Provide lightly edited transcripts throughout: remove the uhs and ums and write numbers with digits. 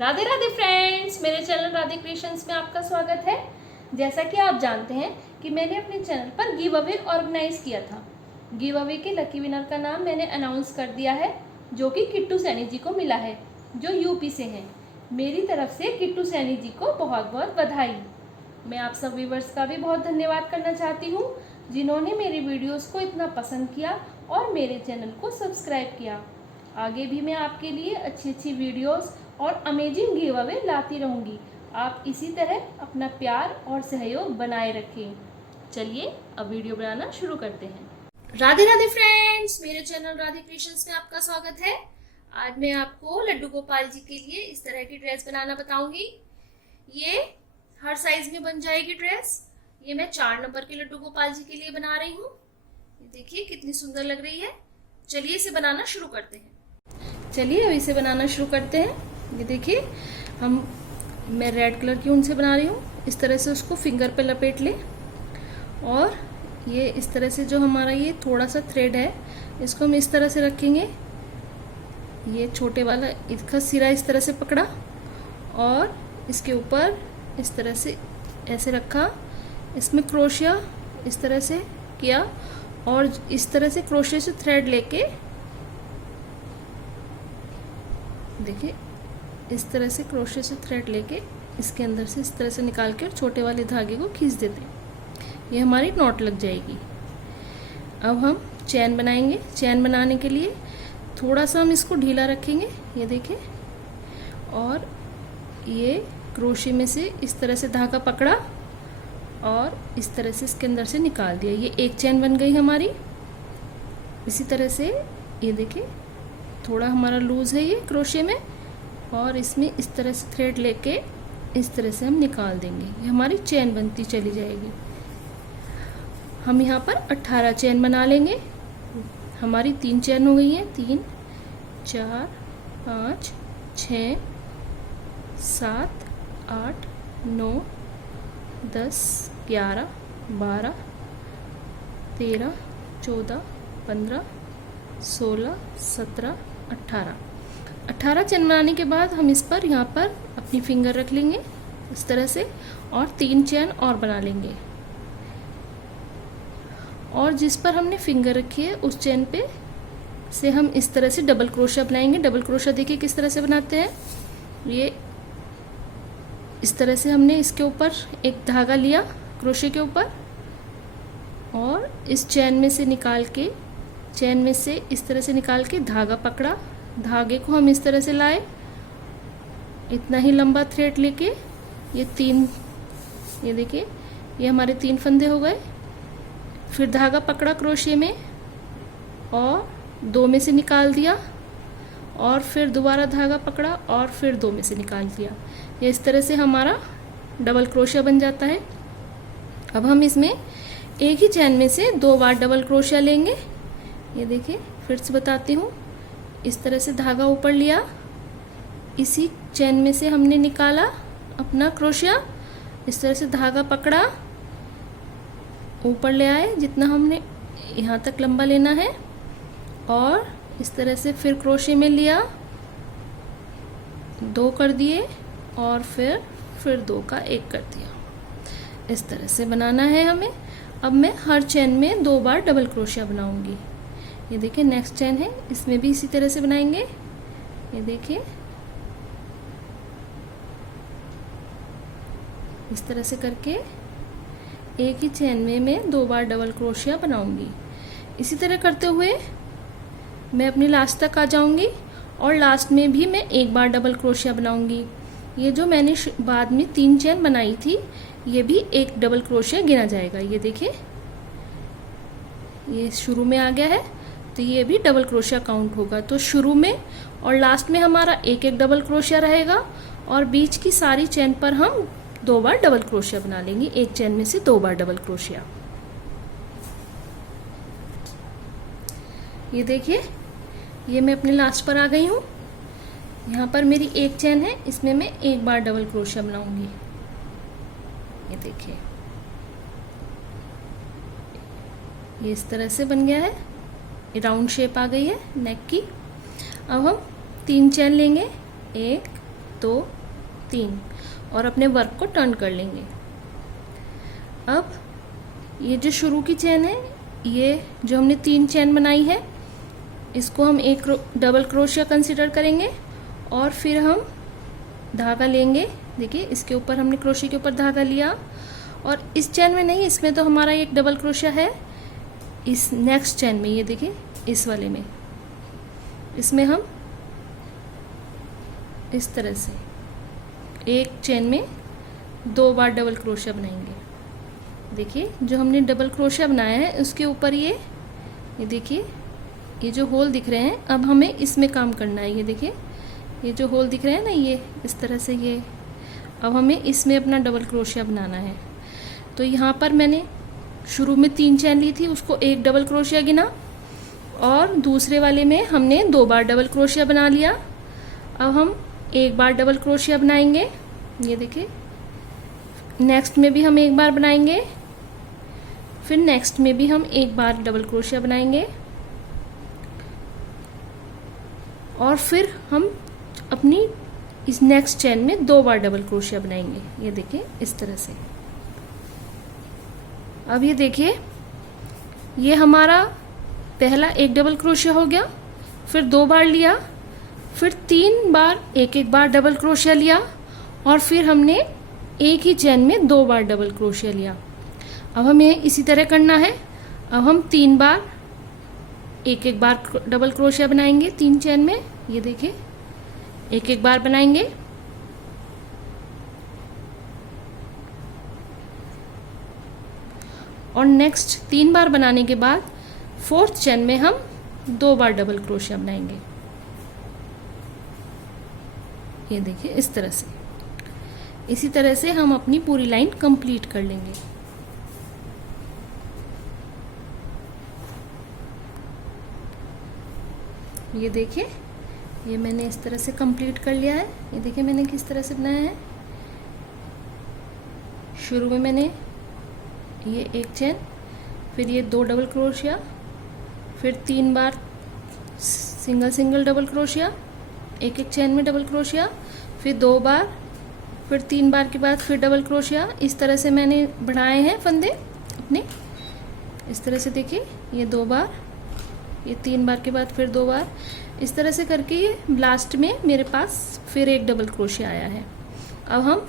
Radhe Radhe friends, मेरे channel Radhe creations में आपका स्वागत है। जैसा कि आप जानते हैं कि मैंने अपने चैनल पर गिव अवे ऑर्गेनाइज किया था। गिव अवे के लकी विनर का नाम मैंने अनाउंस कर दिया है, जो कि किट्टू सैनी जी को मिला है, जो यूपी से हैं। मेरी तरफ से किट्टू सैनी जी को बहुत बहुत बधाई। मैं आप सब व्यूवर्स का भी बहुत धन्यवाद करना चाहती हूँ, जिन्होंने मेरी वीडियोज़ को इतना पसंद किया और मेरे चैनल को सब्सक्राइब किया। आगे भी मैं आपके लिए अच्छी अच्छी वीडियोस और अमेजिंग गिव अवे लाती रहूँगी। आप इसी तरह अपना प्यार और सहयोग बनाए रखें। चलिए अब वीडियो बनाना शुरू करते हैं। राधे राधे फ्रेंड्स, मेरे चैनल राधे क्रिएशंस में आपका स्वागत है। आज मैं आपको लड्डू गोपाल जी के लिए इस तरह की ड्रेस बनाना बताऊंगी। ये हर साइज में बन जाएगी ड्रेस। ये मैं 4 नंबर के लड्डू गोपाल जी के लिए बना रही हूँ। ये देखिए कितनी सुंदर लग रही है। चलिए इसे बनाना शुरू करते हैं। चलिए अब इसे बनाना शुरू करते हैं। ये देखिए मैं रेड कलर की ऊन से बना रही हूँ। इस तरह से उसको फिंगर पे लपेट लें और ये इस तरह से जो हमारा ये थोड़ा सा थ्रेड है, इसको हम इस तरह से रखेंगे। ये छोटे वाला इसका सिरा इस तरह से पकड़ा और इसके ऊपर इस तरह से ऐसे रखा। इसमें क्रोशिया इस तरह से किया और इस तरह से क्रोशिया से थ्रेड लेके देखिए इस तरह से क्रोशिया से थ्रेड लेके इसके अंदर से इस तरह से निकाल के और छोटे वाले धागे को खींच देते हैं। ये हमारी नॉट लग जाएगी। अब हम चैन बनाएंगे। चैन बनाने के लिए थोड़ा सा हम इसको ढीला रखेंगे, ये देखिए, और ये क्रोशिया में से इस तरह से धागा पकड़ा और इस तरह से इसके अंदर से निकाल दिया। ये एक चैन बन गई हमारी। इसी तरह से ये देखिए थोड़ा हमारा लूज है ये क्रोशिया में, और इसमें इस तरह से थ्रेड लेके इस तरह से हम निकाल देंगे। ये हमारी चैन बनती चली जाएगी। हम यहाँ पर 18 चैन बना लेंगे। हमारी 3 चैन हो गई हैं। 3 4 5 6 7 8 9 10 11 12 13 14 15 16 17 18 चैन बनाने के बाद हम इस पर यहाँ पर अपनी फिंगर रख लेंगे इस तरह से, और 3 चैन और बना लेंगे। और जिस पर हमने फिंगर रखी है उस चैन पे से हम इस तरह से डबल क्रोशिया बनाएंगे। डबल क्रोशिया देखिए किस तरह से बनाते हैं। ये इस तरह से हमने इसके ऊपर एक धागा लिया क्रोशिया के ऊपर और इस चैन में से निकाल के, चैन में से इस तरह से निकाल के धागा पकड़ा। धागे को हम इस तरह से लाए, इतना ही लंबा थ्रेड लेके ये देखिए ये हमारे 3 फंदे हो गए। फिर धागा पकड़ा क्रोशिया में और 2 में से निकाल दिया और फिर दोबारा धागा पकड़ा और फिर 2 में से निकाल दिया। ये इस तरह से हमारा डबल क्रोशिया बन जाता है। अब हम इसमें एक ही चैन में से 2 बार डबल क्रोशिया लेंगे। ये देखिए फिर से बताती हूँ। इस तरह से धागा ऊपर लिया, इसी चैन में से हमने निकाला अपना क्रोशिया, इस तरह से धागा पकड़ा, ऊपर ले आए जितना हमने यहाँ तक लंबा लेना है, और इस तरह से फिर क्रोशिया में लिया, 2 कर दिए और फिर 2 का 1 कर दिया। इस तरह से बनाना है हमें। अब मैं हर चैन में 2 बार डबल क्रोशिया बनाऊंगी। ये देखिए नेक्स्ट चैन है, इसमें भी इसी तरह से बनाएंगे। ये देखिए इस तरह से करके एक ही चैन में मैं 2 बार डबल क्रोशिया बनाऊंगी। इसी तरह करते हुए मैं अपनी लास्ट तक आ जाऊंगी और लास्ट में भी मैं 1 बार डबल क्रोशिया बनाऊंगी। ये जो मैंने बाद में 3 चैन बनाई थी, ये भी एक डबल क्रोशिया गिना जाएगा। ये देखिए ये शुरू में आ गया है, तो ये भी डबल क्रोशिया काउंट होगा। तो शुरू में और लास्ट में हमारा एक डबल क्रोशिया रहेगा और बीच की सारी चैन पर हम 2 बार डबल क्रोशिया बना लेंगे। एक चैन में से 2 बार डबल क्रोशिया। ये देखिए ये मैं अपने लास्ट पर आ गई हूँ। यहाँ पर मेरी एक चैन है, इसमें मैं 1 बार डबल क्रोशिया बनाऊंगी। ये देखिए ये इस तरह से बन गया है, राउंड शेप आ गई है नेक की। अब हम 3 चैन लेंगे, 1 2 3 और अपने वर्क को टर्न कर लेंगे। अब ये जो शुरू की चेन है, ये जो हमने 3 चेन बनाई है, इसको हम एक डबल क्रोशिया कंसीडर करेंगे और फिर हम धागा लेंगे। देखिए इसके ऊपर हमने क्रोशिया के ऊपर धागा लिया और इस चेन में नहीं, इसमें तो हमारा एक डबल क्रोशिया है। इस नेक्स्ट चेन में, ये देखिए इस वाले में, इसमें हम इस तरह से एक चेन में 2 बार डबल क्रोशिया बनाएंगे। देखिए जो हमने डबल क्रोशिया बनाया है उसके ऊपर ये देखिए ये जो होल दिख रहे हैं, अब हमें इसमें काम करना है। ये देखिए ये जो होल दिख रहे हैं ना, ये इस तरह से, ये अब हमें इसमें अपना डबल क्रोशिया बनाना है। तो यहाँ पर मैंने शुरू में 3 चेन ली थी, उसको एक डबल क्रोशिया गिना और दूसरे वाले में हमने 2 बार डबल क्रोशिया बना लिया। अब हम 1 बार डबल क्रोशिया बनाएंगे। ये देखिए नेक्स्ट में भी हम 1 बार बनाएंगे, फिर नेक्स्ट में भी हम 1 बार डबल क्रोशिया बनाएंगे और फिर हम अपनी इस नेक्स्ट चेन में 2 बार डबल क्रोशिया बनाएंगे। ये देखिए इस तरह से। अब ये देखिए ये हमारा पहला एक डबल क्रोशिया हो गया, फिर 2 बार लिया, फिर 3 बार एक बार डबल क्रोशिया लिया और फिर हमने एक ही चेन में 2 बार डबल क्रोशिया लिया। अब हमें इसी तरह करना है। अब हम 3 बार एक बार डबल क्रोशिया बनाएंगे 3 चेन में। ये देखिए एक बार बनाएंगे और नेक्स्ट 3 बार बनाने के बाद 4th चेन में हम 2 बार डबल क्रोशिया बनाएंगे। ये देखिए इस तरह से। इसी तरह से हम अपनी पूरी लाइन कंप्लीट कर लेंगे। ये देखिए ये मैंने इस तरह से कंप्लीट कर लिया है। ये देखिए मैंने किस तरह से बनाया है। शुरू में मैंने ये एक चेन, फिर ये 2 डबल क्रोशिया, फिर 3 बार सिंगल डबल क्रोशिया, एक चेन में डबल क्रोशिया, फिर 2 बार, फिर 3 बार के बाद फिर डबल क्रोशिया। इस तरह से मैंने बढ़ाए हैं फंदे अपने। इस तरह से देखिए ये 2 बार, ये 3 बार के बाद फिर 2 बार, इस तरह से करके ये लास्ट में मेरे पास फिर एक डबल क्रोशिया आया है। अब हम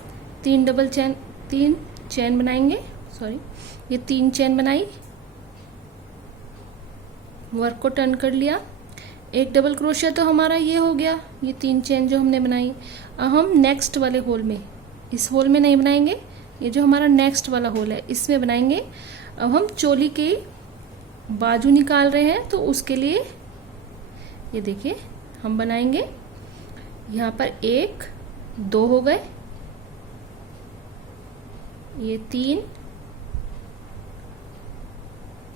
3 चेन बनाएंगे। सॉरी, ये 3 चेन बनाई, वर्क को टर्न कर लिया, एक डबल क्रोशिया तो हमारा ये हो गया, ये 3 चेन जो हमने बनाई। अब हम नेक्स्ट वाले होल में, इस होल में नहीं बनाएंगे, ये जो हमारा नेक्स्ट वाला होल है इसमें बनाएंगे। अब हम चोली के बाजू निकाल रहे हैं तो उसके लिए ये देखिए हम बनाएंगे। यहाँ पर 1 2 हो गए, ये 3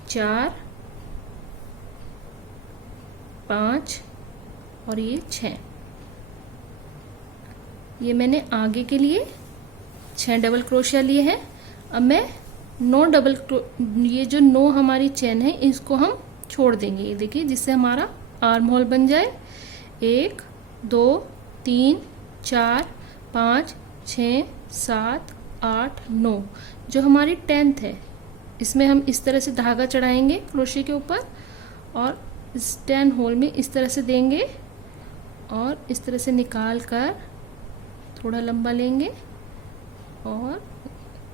4 5 और ये 6। ये मैंने आगे के लिए 6 डबल क्रोशिया लिए हैं। अब मैं 9 ये जो 9 हमारी चेन है इसको हम छोड़ देंगे। ये देखिए जिससे हमारा आर्म होल बन जाए। 1 2 3 4 5 6 7 8 9 जो हमारी 10th है, इसमें हम इस तरह से धागा चढ़ाएंगे क्रोशिया के ऊपर और इस 10 होल में इस तरह से देंगे और इस तरह से निकाल कर थोड़ा लंबा लेंगे और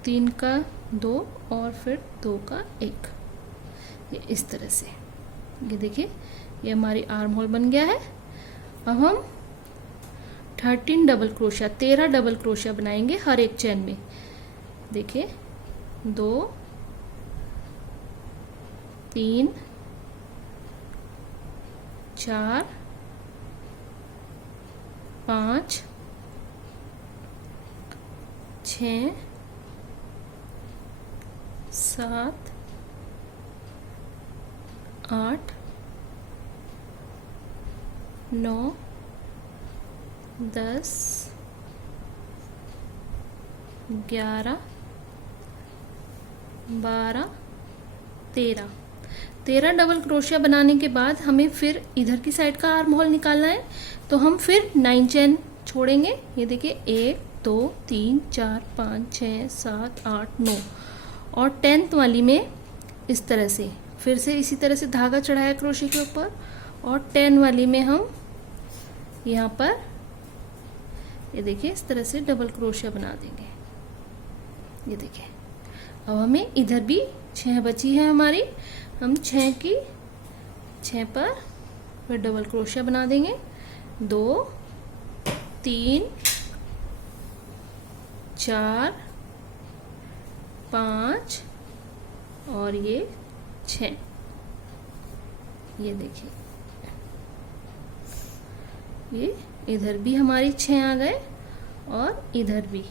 3 का 2 और फिर 2 का 1, ये इस तरह से। ये देखिए ये हमारी आर्म होल बन गया है। अब हम 13 डबल क्रोशिया 13 डबल क्रोशिया बनाएंगे हर एक चेन में। देखिए 2 3 4 5 6 7 8 9 10 11 12 13 डबल क्रोशिया बनाने के बाद हमें फिर इधर की साइड का आर्म होल निकालना है। तो हम फिर 9 चेन छोड़ेंगे। ये देखिए 1 2 3 4 5 6 7 8 9 और 10th वाली में इस तरह से फिर से इसी तरह से धागा चढ़ाया क्रोशे के ऊपर और 10 वाली में हम यहाँ पर ये देखिए इस तरह से डबल क्रोशिया बना देंगे। ये देखिए अब हमें इधर भी 6 बची है हमारी, हम 6 की 6 पर फिर डबल क्रोशिया बना देंगे। 2 3 4 5 और ये 6। ये देखिए ये इधर भी हमारी 6 आ गए और इधर भी,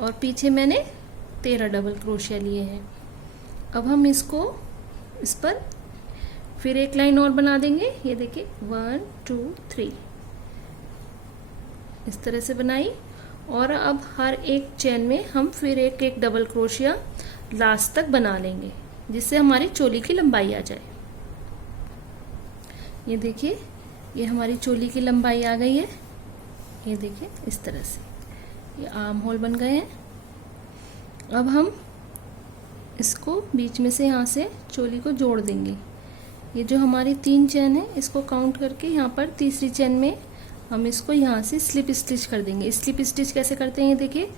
और पीछे मैंने 13 डबल क्रोशिया लिए हैं। अब हम इसको इस पर फिर एक लाइन और बना देंगे। ये देखिए 1 2 3 इस तरह से बनाई, और अब हर एक चेन में हम फिर एक एक डबल क्रोशिया लास्ट तक बना लेंगे, जिससे हमारी चोली की लंबाई आ जाए। ये देखिए ये हमारी चोली की लंबाई आ गई है। ये देखिए इस तरह से ये आर्म होल बन गए हैं। अब हम इसको बीच में से यहाँ से चोली को जोड़ देंगे। ये जो हमारी 3 चेन है इसको काउंट करके यहाँ पर तीसरी चेन में हम इसको यहाँ से स्लिप स्टिच कर देंगे। स्लिप स्टिच कैसे करते हैं, ये देखिए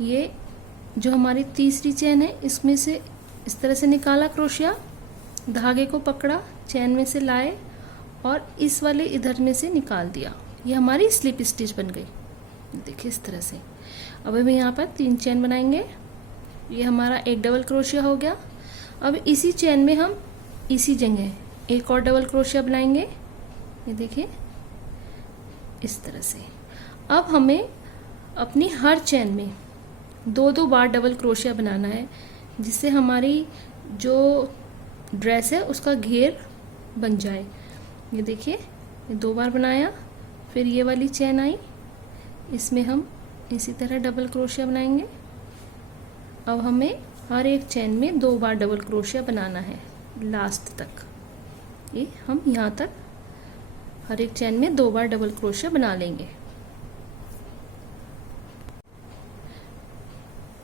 ये जो हमारी तीसरी चेन है इसमें से इस तरह से निकाला क्रोशिया, धागे को पकड़ा, चेन में से लाए और इस वाले इधर में से निकाल दिया। ये हमारी स्लिप स्टिच बन गई। देखिए इस तरह से। अब हम यहाँ पर 3 चेन बनाएंगे। ये हमारा एक डबल क्रोशिया हो गया। अब इसी चेन में हम इसी जगह एक और डबल क्रोशिया बनाएंगे। ये देखिए इस तरह से। अब हमें अपनी हर चेन में 2-2 बार डबल क्रोशिया बनाना है, जिससे हमारी जो ड्रेस है उसका घेर बन जाए। ये देखिए ये 2 बार बनाया, फिर ये वाली चेन आई, इसमें हम इसी तरह डबल क्रोशिया बनाएंगे। अब हमें हर एक चेन में 2 बार डबल क्रोशिया बनाना है लास्ट तक। ये हम यहाँ तक हर एक चेन में 2 बार डबल क्रोशिया बना लेंगे।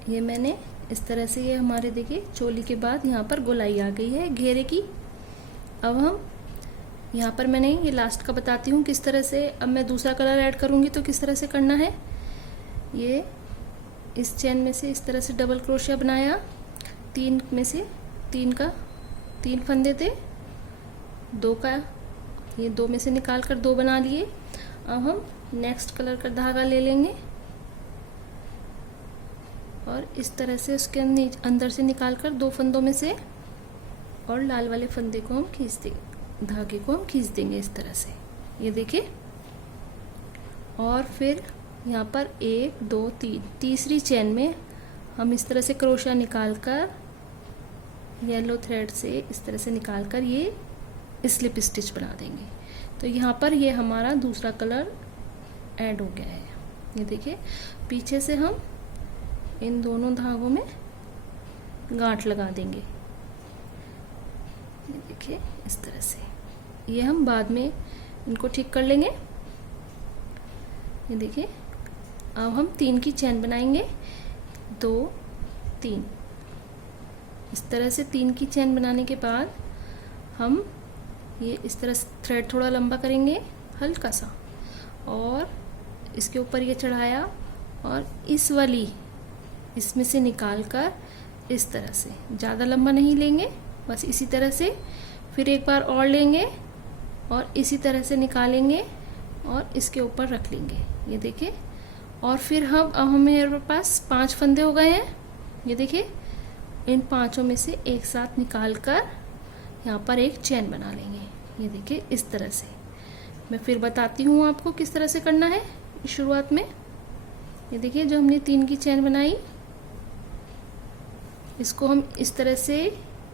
ये मैंने इस तरह से, ये हमारे देखिए चोली के बाद यहाँ पर गोलाई आ गई है घेरे की। अब हम यहाँ पर मैंने ये लास्ट का बताती हूँ किस तरह से। अब मैं दूसरा कलर ऐड करूँगी तो किस तरह से करना है। ये इस चेन में से इस तरह से डबल क्रोशिया बनाया, 3 में से 3 फंदे थे, 2 का ये 2 में से निकाल कर 2 बना लिए। अब हम नेक्स्ट कलर का धागा ले लेंगे और इस तरह से उसके अंदर से निकाल कर 2 फंदों में से और लाल वाले फंदे को हम खींच देंगे, धागे को हम खींच देंगे इस तरह से। ये देखिए, और फिर यहाँ पर 1 2 3 तीसरी चेन में हम इस तरह से क्रोशिया निकाल कर येलो थ्रेड से इस तरह से निकाल कर ये स्लिप स्टिच बना देंगे। तो यहाँ पर ये हमारा दूसरा कलर ऐड हो गया है। ये देखिए पीछे से हम इन दोनों धागों में गांठ लगा देंगे। ये देखिए इस तरह से। ये हम बाद में इनको ठीक कर लेंगे। ये देखिए अब हम 3 की चेन बनाएंगे, 2 3 इस तरह से 3 की चेन बनाने के बाद हम ये इस तरह से थ्रेड थोड़ा लंबा करेंगे हल्का सा, और इसके ऊपर ये चढ़ाया और इस वाली इसमें से निकाल कर इस तरह से, ज़्यादा लंबा नहीं लेंगे, बस इसी तरह से। फिर एक बार और लेंगे और इसी तरह से निकालेंगे और इसके ऊपर रख लेंगे। ये देखिए, और फिर अब हमें पास 5 फंदे हो गए हैं। ये देखिए इन 5 में से एक साथ निकाल कर यहाँ पर एक चेन बना लेंगे। ये देखिए इस तरह से। मैं फिर बताती हूँ आपको किस तरह से करना है शुरुआत में। ये देखिए जो हमने 3 की चेन बनाई, इसको हम इस तरह से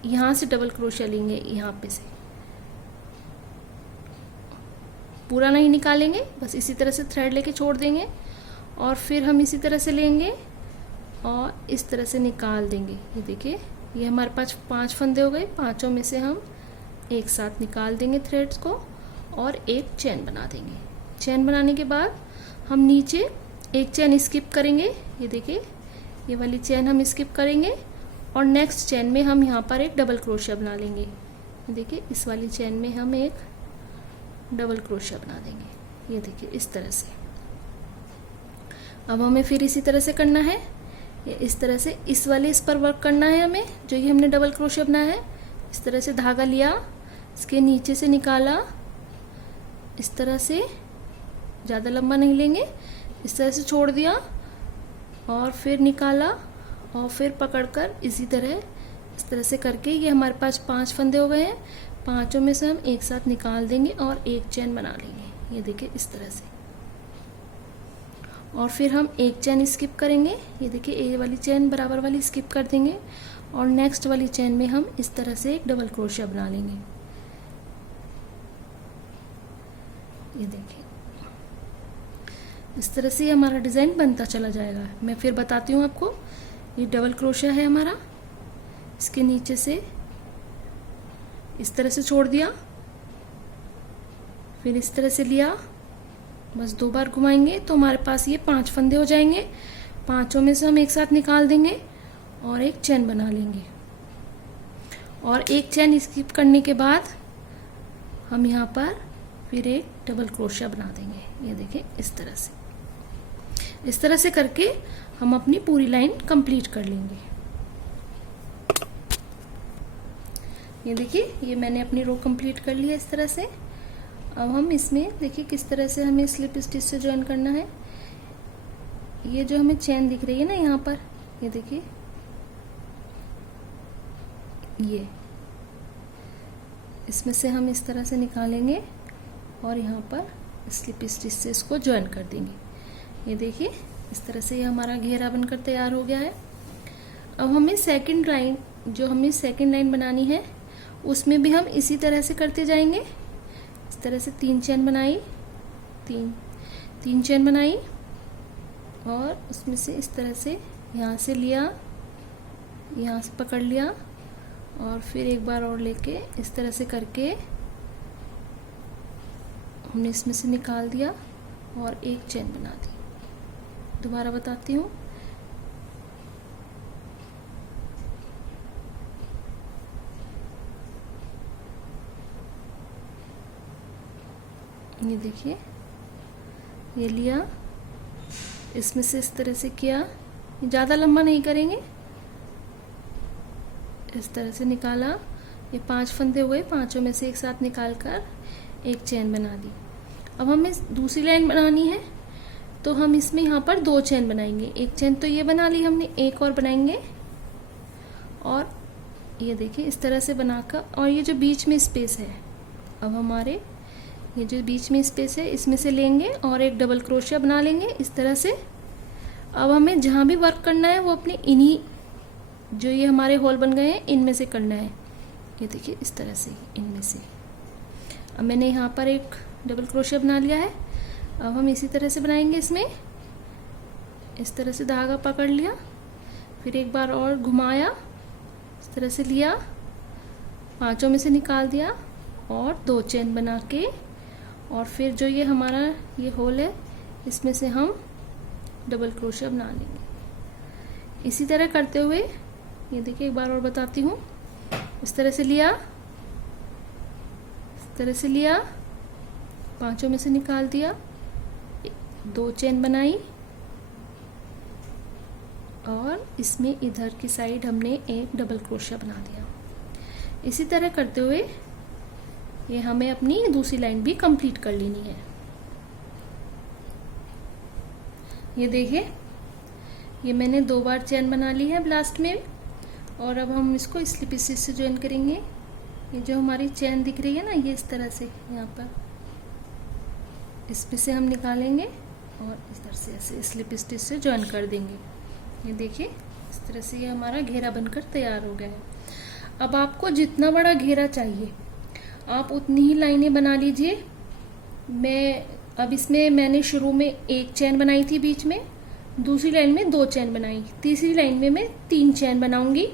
यहाँ से डबल क्रोशिया लेंगे, यहाँ पे से पूरा नहीं निकालेंगे, बस इसी तरह से थ्रेड लेके छोड़ देंगे, और फिर हम इसी तरह से लेंगे और इस तरह से निकाल देंगे। ये देखिए ये हमारे पास 5 फंदे हो गए, 5 में से हम एक साथ निकाल देंगे थ्रेड्स को और एक चेन बना देंगे। चेन बनाने के बाद हम नीचे एक चेन स्किप करेंगे। ये देखिए, ये वाली चेन हम स्किप करेंगे और नेक्स्ट चेन में हम यहाँ पर एक डबल क्रोशिया बना लेंगे। देखिए, इस वाली चेन में हम एक डबल क्रोशिया बना देंगे। ये देखिए, इस तरह से। अब हमें फिर इसी तरह से करना है। ये इस तरह से इस वाले इस पर वर्क करना है हमें, जो ये हमने डबल क्रोशिया बनाया है। इस तरह से धागा लिया, इसके नीचे से निकाला, इस तरह से, ज़्यादा लंबा नहीं लेंगे, इस तरह से छोड़ दिया और फिर निकाला और फिर पकड़कर इसी तरह इस तरह से करके ये हमारे पास 5 फंदे हो गए हैं। 5 में से हम एक साथ निकाल देंगे और एक चेन बना लेंगे। ये देखिए, इस तरह से। और फिर हम एक चेन स्किप करेंगे। ये देखिए, ये वाली चेन बराबर वाली स्किप कर देंगे और नेक्स्ट वाली चेन में हम इस तरह से एक डबल क्रोशिया बना लेंगे। ये देखिए, इस तरह से हमारा डिज़ाइन बनता चला जाएगा। मैं फिर बताती हूँ आपको। ये डबल क्रोशिया है हमारा, इसके नीचे से इस तरह से छोड़ दिया, फिर इस तरह से लिया, बस 2 बार घुमाएंगे तो हमारे पास ये 5 फंदे हो जाएंगे। 5 में से हम एक साथ निकाल देंगे और एक चेन बना लेंगे। और एक चेन स्किप करने के बाद हम यहाँ पर फिर एक डबल क्रोशिया बना देंगे। ये देखिए, इस तरह से। इस तरह से करके हम अपनी पूरी लाइन कंप्लीट कर लेंगे। ये देखिए, ये मैंने अपनी रो कंप्लीट कर लिया इस तरह से। अब हम इसमें देखिए किस तरह से हमें स्लिप स्टिच से ज्वाइन करना है। ये जो हमें चेन दिख रही है ना यहाँ पर, ये देखिए, ये इसमें से हम इस तरह से निकालेंगे और यहाँ पर स्लिप स्टिच से इसको ज्वाइन कर देंगे। ये देखिए, इस तरह से ये हमारा घेरा बनकर तैयार हो गया है। अब हमें सेकंड लाइन, जो हमें सेकंड लाइन बनानी है, उसमें भी हम इसी तरह से करते जाएंगे। इस तरह से 3 चेन बनाई, 3 चेन बनाई और उसमें से इस तरह से यहाँ से लिया, यहाँ से पकड़ लिया और फिर एक बार और लेके इस तरह से करके हमने इसमें से निकाल दिया और एक चेन बना दी। दोबारा बताती हूँ। ये देखिए, ये लिया, इसमें से इस तरह से किया, ज़्यादा लंबा नहीं करेंगे, इस तरह से निकाला। ये 5 फंदे हुए, 5 में से एक साथ निकाल कर एक चेन बना दी। अब हमें दूसरी लाइन बनानी है तो हम इसमें यहाँ पर 2 चेन बनाएंगे। एक चेन तो ये बना ली हमने, एक और बनाएंगे और ये देखिए इस तरह से बनाकर, और ये जो बीच में स्पेस है, अब हमारे ये जो बीच में स्पेस है इसमें से लेंगे और एक डबल क्रोशिया बना लेंगे इस तरह से। अब हमें जहाँ भी वर्क करना है वो अपने इन्हीं जो ये हमारे होल बन गए हैं इनमें से करना है। ये देखिए, इस तरह से इनमें से। अब मैंने यहाँ पर एक डबल क्रोशिया बना लिया है। अब हम इसी तरह से बनाएंगे इसमें। इस तरह से धागा पकड़ लिया, फिर एक बार और घुमाया, इस तरह से लिया, 5 में से निकाल दिया और 2 चेन बना के, और फिर जो ये हमारा ये होल है इसमें से हम डबल क्रोशिया बना लेंगे। इसी तरह करते हुए ये देखिए, एक बार और बताती हूँ। इस तरह से लिया, इस तरह से लिया, 5 में से निकाल दिया, 2 चेन बनाई और इसमें इधर की साइड हमने एक डबल क्रोशिया बना दिया। इसी तरह करते हुए ये हमें अपनी दूसरी लाइन भी कंप्लीट कर लेनी है। ये देखिए, ये मैंने 2 बार चेन बना ली है लास्ट में और अब हम इसको स्लिप स्टिच से ज्वाइन करेंगे। ये जो हमारी चेन दिख रही है ना, ये इस तरह से यहाँ पर इसमें से हम निकालेंगे और इस तरह से ऐसे स्लिप स्टिच से ज्वाइन कर देंगे। ये देखिए, इस तरह से ये हमारा घेरा बनकर तैयार हो गया है। अब आपको जितना बड़ा घेरा चाहिए आप उतनी ही लाइनें बना लीजिए। अब इसमें मैंने शुरू में 1 चेन बनाई थी बीच में, दूसरी लाइन में 2 चेन बनाई, तीसरी लाइन में मैं 3 चेन बनाऊंगी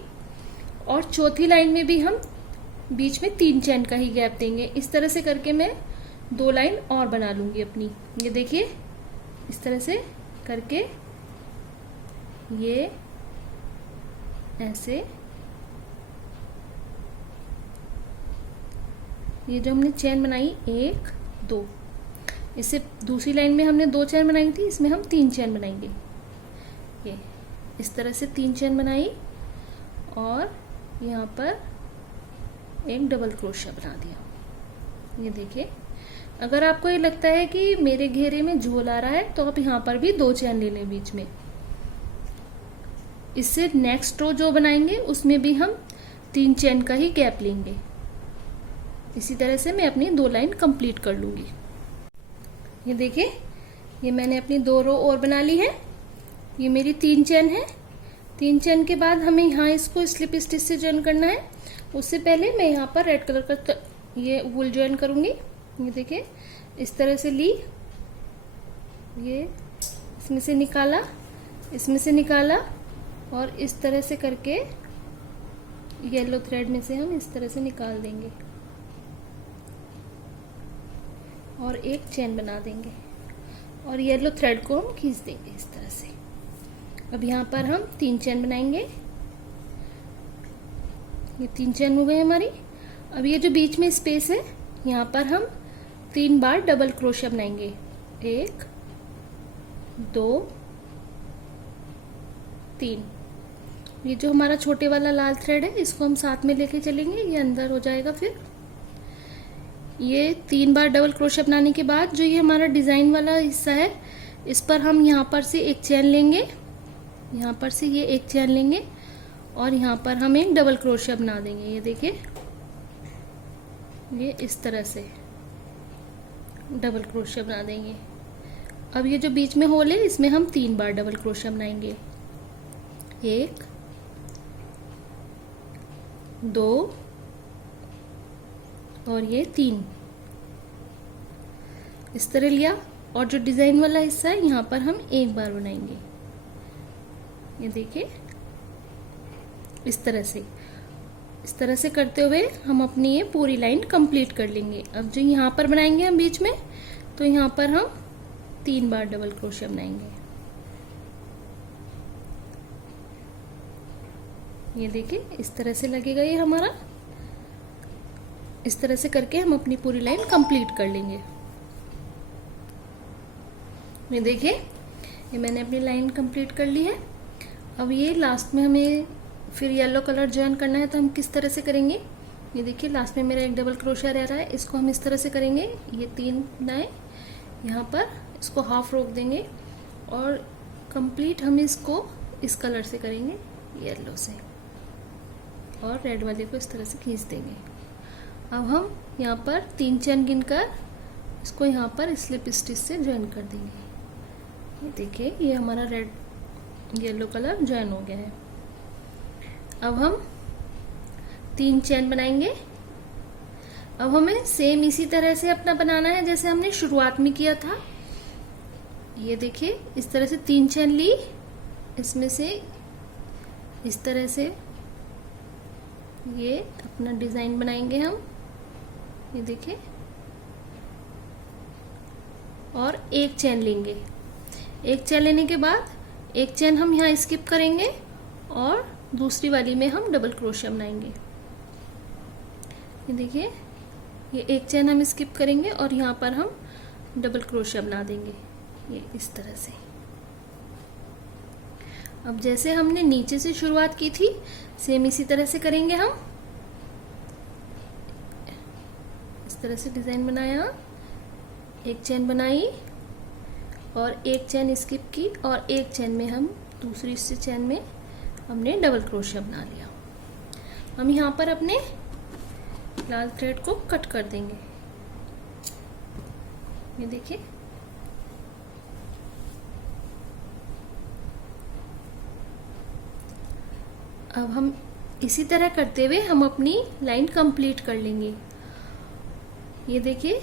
और चौथी लाइन में भी हम बीच में 3 चेन का ही गैप देंगे। इस तरह से करके मैं 2 लाइन और बना लूंगी अपनी। ये देखिए इस तरह से करके ये ऐसे, ये जो हमने चेन बनाई 1 2, इससे दूसरी लाइन में हमने 2 चेन बनाई थी, इसमें हम 3 चेन बनाएंगे। ये इस तरह से 3 चेन बनाई और यहाँ पर एक डबल क्रोशिया बना दिया। ये देखिए, अगर आपको ये लगता है कि मेरे घेरे में झोल आ रहा है तो आप यहाँ पर भी 2 चेन ले लें बीच में। इससे नेक्स्ट रो जो बनाएंगे उसमें भी हम 3 चेन का ही गैप लेंगे। इसी तरह से मैं अपनी 2 लाइन कंप्लीट कर लूंगी। ये देखिए, ये मैंने अपनी 2 रो और बना ली है। ये मेरी 3 चेन है। 3 चेन के बाद हमें यहाँ इसको स्लिप स्टिच से ज्वाइन करना है। उससे पहले मैं यहाँ पर रेड कलर का ये वूल ज्वाइन करूंगी। ये देखिए, इस तरह से ली, ये इसमें से निकाला, इसमें से निकाला और इस तरह से करके येलो थ्रेड में से हम इस तरह से निकाल देंगे और एक चेन बना देंगे और येलो थ्रेड को हम खींच देंगे इस तरह से। अब यहाँ पर हम 3 चेन बनाएंगे। ये 3 चेन हो गए हमारी। अब ये जो बीच में स्पेस है यहाँ पर हम 3 बार डबल क्रोशिया बनाएंगे। 1 2 3। ये जो हमारा छोटे वाला लाल थ्रेड है इसको हम साथ में लेके चलेंगे, ये अंदर हो जाएगा। फिर ये 3 बार डबल क्रोशिया बनाने के बाद जो ये हमारा डिजाइन वाला हिस्सा है इस पर हम यहाँ पर से एक चेन लेंगे, यहाँ पर से ये एक चेन लेंगे और यहाँ पर हम एक डबल क्रोशिया बना देंगे। ये देखिए, ये इस तरह से डबल क्रोशिया बना देंगे। अब ये जो बीच में होल है इसमें हम 3 बार डबल क्रोशिया बनाएंगे। 1 2 और ये 3 इस तरह लिया। और जो डिजाइन वाला हिस्सा है यहाँ पर हम 1 बार बनाएंगे। ये देखिए, इस तरह से करते हुए हम अपनी ये पूरी लाइन कंप्लीट कर लेंगे। अब जो यहाँ पर बनाएंगे हम बीच में, तो यहाँ पर हम 3 बार डबल क्रोशिया बनाएंगे। ये देखिए, इस तरह से लगेगा ये हमारा। इस तरह से करके हम अपनी पूरी लाइन कंप्लीट कर लेंगे। ये देखिए, ये मैंने अपनी लाइन कंप्लीट कर ली है। अब ये लास्ट में हमें फिर येलो कलर ज्वाइन करना है, तो हम किस तरह से करेंगे। ये देखिए, लास्ट में मेरा एक डबल क्रोशिया रह रहा है, इसको हम इस तरह से करेंगे। ये 3 बनाए, यहाँ पर इसको हाफ रोक देंगे और कंप्लीट हम इसको इस कलर से करेंगे, येलो से, और रेड वाले को इस तरह से खींच देंगे। अब हम यहाँ पर 3 चेन गिनकर इसको यहाँ पर स्लिप स्टिच से ज्वाइन कर देंगे। ये देखिए, ये हमारा रेड येलो कलर ज्वाइन हो गया है। अब हम 3 चेन बनाएंगे। अब हमें सेम इसी तरह से अपना बनाना है जैसे हमने शुरुआत में किया था। ये देखिए, इस तरह से 3 चेन ली, इसमें से इस तरह से ये अपना डिजाइन बनाएंगे हम। ये देखिए, और एक चेन लेंगे। एक चेन लेने के बाद एक चेन हम यहाँ स्किप करेंगे और दूसरी वाली में हम डबल क्रोशिया बनाएंगे। ये देखिए, ये एक चेन हम स्किप करेंगे और यहाँ पर हम डबल क्रोशिया बना देंगे, ये इस तरह से। अब जैसे हमने नीचे से शुरुआत की थी सेम इसी तरह से करेंगे हम। इस तरह से डिजाइन बनाया, एक चेन बनाई और एक चेन स्किप की और एक चेन में हम दूसरी से चेन में हमने डबल क्रोशिया बना लिया। हम यहाँ पर अपने लाल थ्रेड को कट कर देंगे। ये देखिए, अब हम इसी तरह करते हुए हम अपनी लाइन कंप्लीट कर लेंगे। ये देखिए,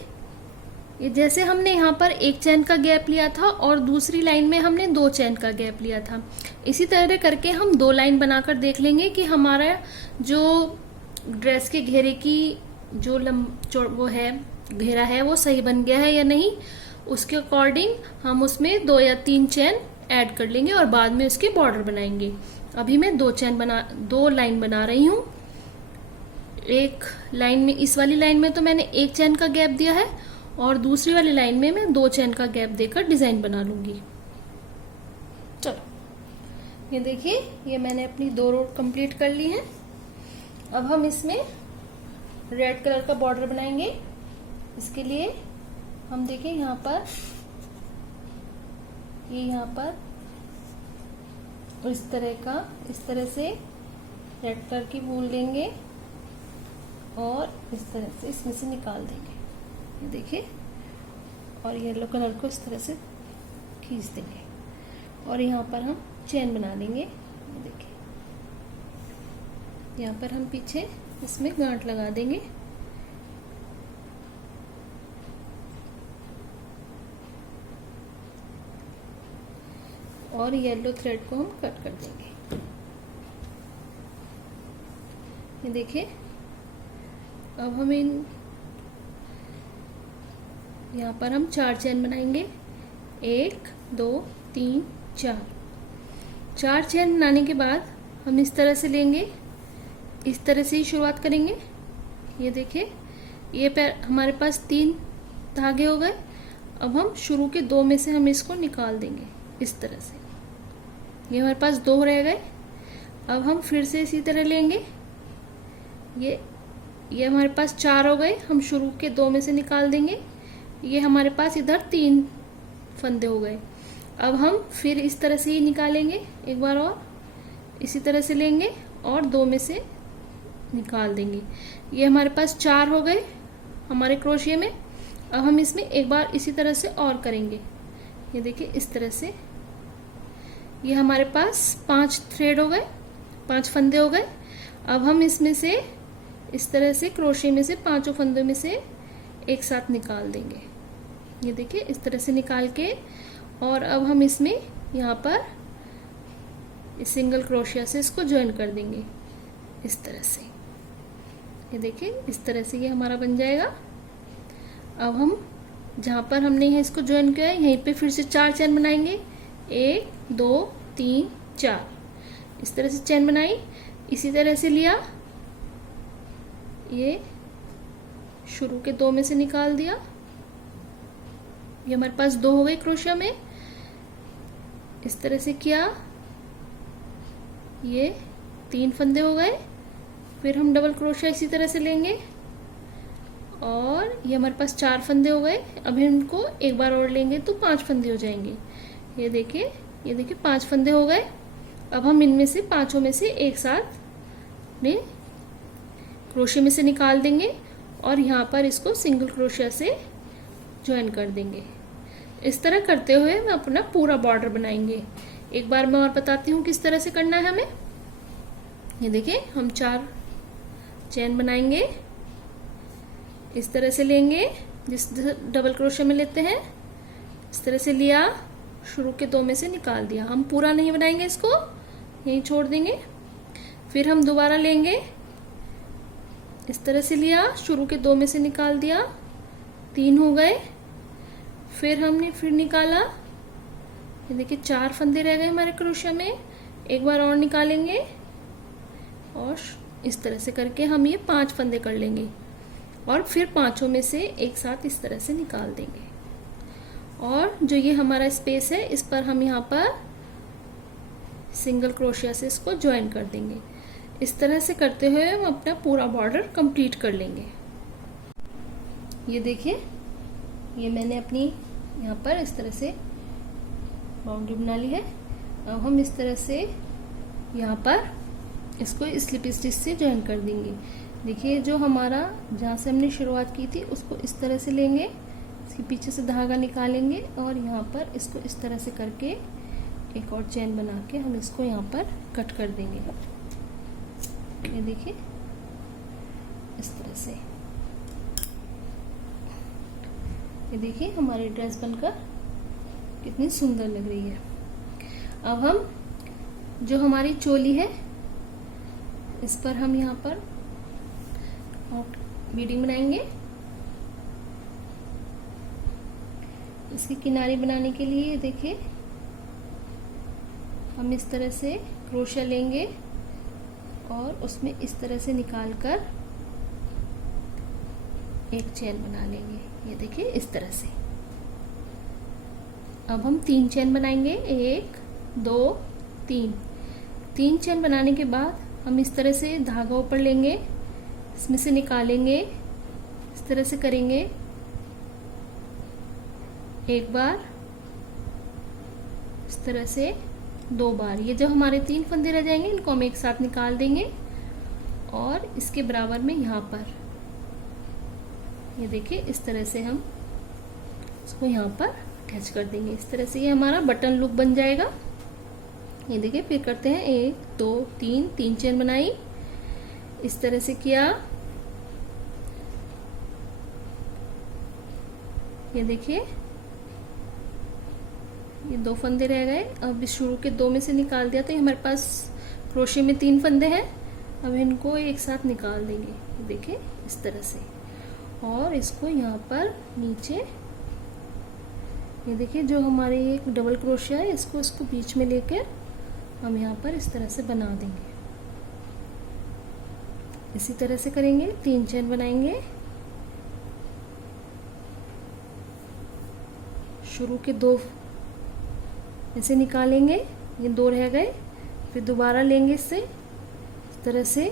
ये जैसे हमने यहाँ पर एक चेन का गैप लिया था और दूसरी लाइन में हमने 2 चेन का गैप लिया था, इसी तरह करके हम 2 लाइन बनाकर देख लेंगे कि हमारा जो ड्रेस के घेरे की जो वो है घेरा है वो सही बन गया है या नहीं, उसके अकॉर्डिंग हम उसमें 2 या 3 चेन ऐड कर लेंगे और बाद में उसकी बॉर्डर बनाएंगे। अभी मैं 2 लाइन बना रही हूँ। एक लाइन में, इस वाली लाइन में तो मैंने 1 चेन का गैप दिया है और दूसरी वाली लाइन में मैं 2 चेन का गैप देकर डिजाइन बना लूंगी। चलो ये देखिए, ये मैंने अपनी 2 रो कंप्लीट कर ली हैं। अब हम इसमें रेड कलर का बॉर्डर बनाएंगे। इसके लिए हम देखें यहाँ पर, ये यहाँ पर इस तरह से रेड कलर की वूल लेंगे और इस तरह से इसमें से निकाल देंगे, ये देखिए, और येलो कलर को इस तरह से खींच देंगे और यहाँ पर हम चेन बना लेंगे। ये देखिए, यहाँ पर हम पीछे इसमें गांठ लगा देंगे। और येलो थ्रेड को हम कट कर देंगे। ये देखिए, अब हम यहाँ पर हम 4 चेन बनाएंगे। 1 2 3 4 चेन बनाने के बाद हम इस तरह से लेंगे, इस तरह से ही शुरुआत करेंगे। ये देखिए, ये हमारे पास 3 धागे हो गए। अब हम शुरू के 2 में से हम इसको निकाल देंगे इस तरह से। ये हमारे पास 2 रह गए। अब हम फिर से इसी तरह लेंगे। ये हमारे पास 4 हो गए, हम शुरू के 2 में से निकाल देंगे। ये हमारे पास इधर 3 फंदे हो गए। अब हम फिर इस तरह से ही निकालेंगे एक बार और, इसी तरह से लेंगे और 2 में से निकाल देंगे। ये हमारे पास 4 हो गए हमारे क्रोशिया में। अब हम इसमें एक बार इसी तरह से और करेंगे। ये देखिए, इस तरह से ये हमारे पास 5 थ्रेड हो गए, 5 फंदे हो गए। अब हम इसमें से इस तरह से क्रोशे में से 5 फंदों में से एक साथ निकाल देंगे। ये देखिए, इस तरह से निकाल के, और अब हम इसमें यहाँ पर इस सिंगल क्रोशिया से इसको ज्वाइन कर देंगे इस तरह से। ये देखिए, इस तरह से ये हमारा बन जाएगा। अब हम जहाँ पर हमने यहाँ इसको ज्वाइन किया है, यहीं पे फिर से 4 चेन बनाएंगे। 1 2 3 4 इस तरह से चेन बनाई, इसी तरह से लिया, ये शुरू के 2 में से निकाल दिया। ये हमारे पास 2 हो गए क्रोशिया में। इस तरह से किया, ये 3 फंदे हो गए। फिर हम डबल क्रोशिया इसी तरह से लेंगे और ये हमारे पास 4 फंदे हो गए। अब इनको एक बार और लेंगे तो 5 फंदे हो जाएंगे। ये देखिए 5 फंदे हो गए। अब हम इनमें से 5 में से एक साथ में क्रोशिया में से निकाल देंगे और यहाँ पर इसको सिंगल क्रोशिया से ज्वाइन कर देंगे। इस तरह करते हुए हम अपना पूरा बॉर्डर बनाएंगे। एक बार मैं और बताती हूँ किस तरह से करना है हमें। ये देखिए, हम 4 चेन बनाएंगे, इस तरह से लेंगे जिस डबल क्रोशिया में लेते हैं। इस तरह से लिया, शुरू के 2 में से निकाल दिया। हम पूरा नहीं बनाएंगे, इसको यहीं छोड़ देंगे। फिर हम दोबारा लेंगे, इस तरह से लिया, शुरू के 2 में से निकाल दिया, 3 हो गए। फिर हमने फिर निकाला, ये देखिए 4 फंदे रह गए हमारे क्रोशिया में। एक बार और निकालेंगे और इस तरह से करके हम ये 5 फंदे कर लेंगे और फिर 5 में से एक साथ इस तरह से निकाल देंगे। और जो ये हमारा स्पेस है, इस पर हम यहाँ पर सिंगल क्रोशिया से इसको ज्वाइन कर देंगे। इस तरह से करते हुए हम अपना पूरा बॉर्डर कंप्लीट कर लेंगे। ये देखिए, ये मैंने अपनी यहाँ पर इस तरह से बाउंड्री बना ली है। अब हम इस तरह से यहाँ पर इसको स्लिप स्टिच से ज्वाइन कर देंगे। देखिए, जो हमारा जहाँ से हमने शुरुआत की थी उसको इस तरह से लेंगे, इसके पीछे से धागा निकालेंगे और यहाँ पर इसको इस तरह से करके एक और चेन बना के हम इसको यहाँ पर कट कर देंगे। ये देखिए, इस तरह से। ये देखिए, हमारी ड्रेस बनकर कितनी सुंदर लग रही है। अब हम जो हमारी चोली है, इस पर हम यहाँ पर बीडिंग बनाएंगे। इसकी किनारी बनाने के लिए देखिए हम इस तरह से क्रोशिया लेंगे और उसमें इस तरह से निकाल कर एक चेन बना लेंगे। ये देखिए इस तरह से। अब हम 3 चेन बनाएंगे, 1 2 3। 3 चेन बनाने के बाद हम इस तरह से धागा ऊपर लेंगे, इसमें से निकालेंगे, इस तरह से करेंगे एक बार, इस तरह से 2 बार। ये जो हमारे 3 फंदे रह जाएंगे इनको हम एक साथ निकाल देंगे और इसके बराबर में यहाँ पर ये देखिए इस तरह से हम इसको यहाँ पर अटैच कर देंगे। इस तरह से ये हमारा बटन लुक बन जाएगा। ये देखिए फिर करते हैं 1 2 3। 3 चेन बनाई, इस तरह से किया। ये देखिए ये 2 फंदे रह गए। अब इस शुरू के 2 में से निकाल दिया तो हमारे पास क्रोशिया में 3 फंदे हैं। अब इनको एक साथ निकाल देंगे, ये देखिए इस तरह से। और इसको यहाँ पर नीचे ये देखिए जो हमारे एक डबल क्रोशिया है इसको बीच में लेकर हम यहाँ पर इस तरह से बना देंगे। इसी तरह से करेंगे, 3 चेन बनाएंगे, शुरू के 2 ऐसे निकालेंगे, ये 2 रह गए, फिर दोबारा लेंगे इससे इस तरह से।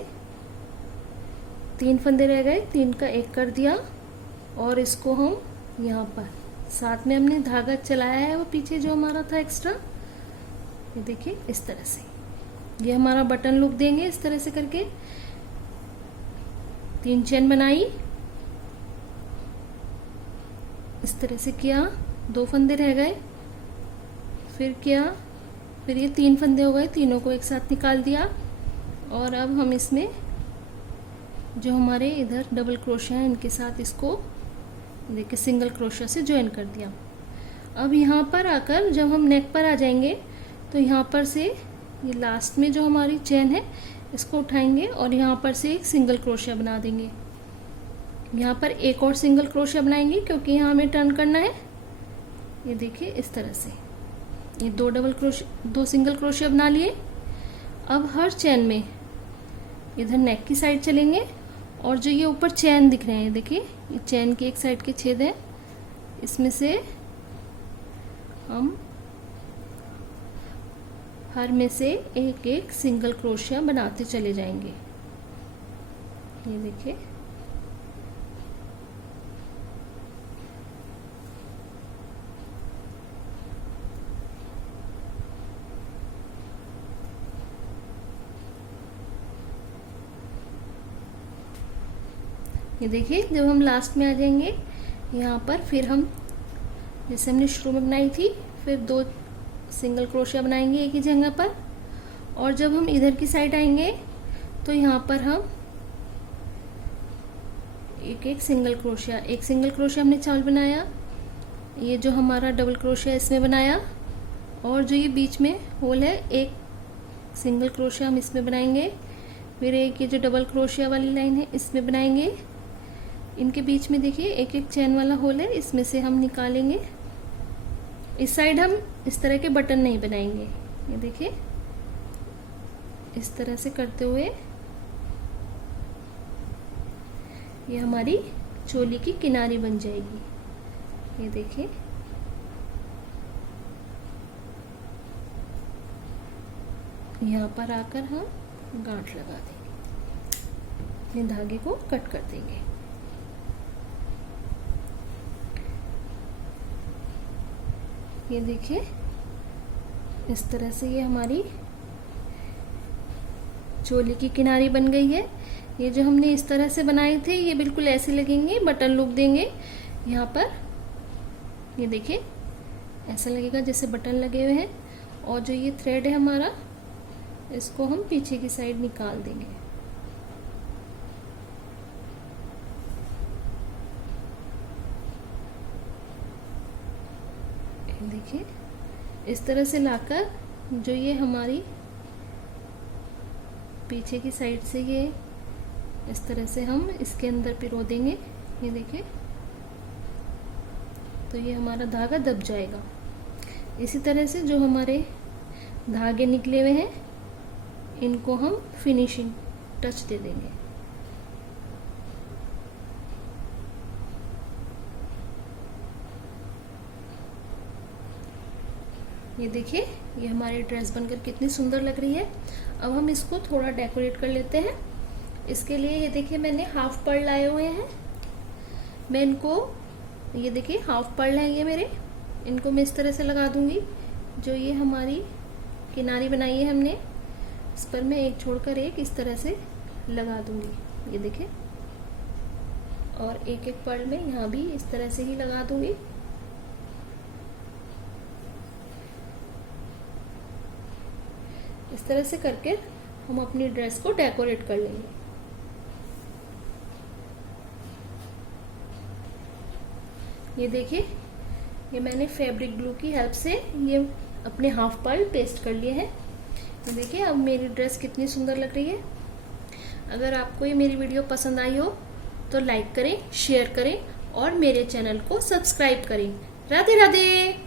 3 फंदे रह गए, 3 का 1 कर दिया और इसको हम यहाँ पर साथ में हमने धागा चलाया है वो पीछे जो हमारा था एक्स्ट्रा, ये देखिए इस तरह से। ये हमारा बटन लुक देंगे इस तरह से करके। 3 चेन बनाई, इस तरह से किया, 2 फंदे रह गए, फिर किया, फिर ये 3 फंदे हो गए, तीनों को एक साथ निकाल दिया। और अब हम इसमें जो हमारे इधर डबल क्रोशिया है इनके साथ इसको देखिए सिंगल क्रोशिया से ज्वाइन कर दिया। अब यहाँ पर आकर जब हम नेक पर आ जाएंगे तो यहाँ पर से ये लास्ट में जो हमारी चेन है इसको उठाएंगे और यहाँ पर से एक सिंगल क्रोशिया बना देंगे। यहाँ पर एक और सिंगल क्रोशिया बनाएंगे क्योंकि यहाँ हमें टर्न करना है। ये देखिए इस तरह से ये 2 सिंगल क्रोशिया बना लिए। अब हर चेन में इधर नेक की साइड चलेंगे और जो ये ऊपर चेन दिख रहे हैं देखिए ये चेन की एक साइड के छेद है, इसमें से हम हर में से एक एक सिंगल क्रोशिया बनाते चले जाएंगे। ये देखिए जब हम लास्ट में आ जाएंगे यहाँ पर फिर हम जैसे हमने शुरू में बनाई थी फिर 2 सिंगल क्रोशिया बनाएंगे एक ही जगह पर। और जब हम इधर की साइड आएंगे तो यहाँ पर हम एक सिंगल क्रोशिया हमने चावल बनाया। ये जो हमारा डबल क्रोशिया इसमें बनाया और जो ये बीच में होल है एक सिंगल क्रोशिया हम इसमें बनाएंगे। फिर एक ये जो डबल क्रोशिया वाली लाइन है इसमें बनाएंगे। इनके बीच में देखिए एक एक चेन वाला होल है, इसमें से हम निकालेंगे। इस साइड हम इस तरह के बटन नहीं बनाएंगे। ये देखिए इस तरह से करते हुए ये हमारी चोली की किनारी बन जाएगी। ये देखिए यहाँ पर आकर हम गांठ लगा देंगे, अपने धागे को कट कर देंगे। ये देखिए इस तरह से ये हमारी चोली की किनारी बन गई है। ये जो हमने इस तरह से बनाए थे ये बिल्कुल ऐसे लगेंगे, बटन लुक देंगे यहाँ पर। ये देखिए ऐसा लगेगा जैसे बटन लगे हुए हैं। और जो ये थ्रेड है हमारा इसको हम पीछे की साइड निकाल देंगे। देखिए इस तरह से लाकर जो ये हमारी पीछे की साइड से ये इस तरह से हम इसके अंदर पिरो देंगे। ये देखिए तो ये हमारा धागा दब जाएगा। इसी तरह से जो हमारे धागे निकले हुए हैं इनको हम फिनिशिंग टच दे देंगे। ये देखिए, ये हमारी ड्रेस बनकर कितनी सुंदर लग रही है। अब हम इसको थोड़ा डेकोरेट कर लेते हैं। इसके लिए ये देखिए मैंने हाफ पर्ल लाए हुए हैं। मैं इनको, ये देखिए हाफ पर्ल है ये मेरे, इनको मैं इस तरह से लगा दूंगी। जो ये हमारी किनारी बनाई है हमने, इस पर मैं एक छोड़कर एक इस तरह से लगा दूंगी। ये देखिए, और एक एक पर्ल में यहाँ भी इस तरह से ही लगा दूंगी। इस तरह से करके हम अपनी ड्रेस को डेकोरेट कर लेंगे। ये देखिए, ये मैंने फैब्रिक ग्लू की हेल्प से ये अपने हाफ पर्ल पेस्ट कर लिए हैं। तो देखिए अब मेरी ड्रेस कितनी सुंदर लग रही है। अगर आपको ये मेरी वीडियो पसंद आई हो तो लाइक करें, शेयर करें और मेरे चैनल को सब्सक्राइब करें। राधे राधे।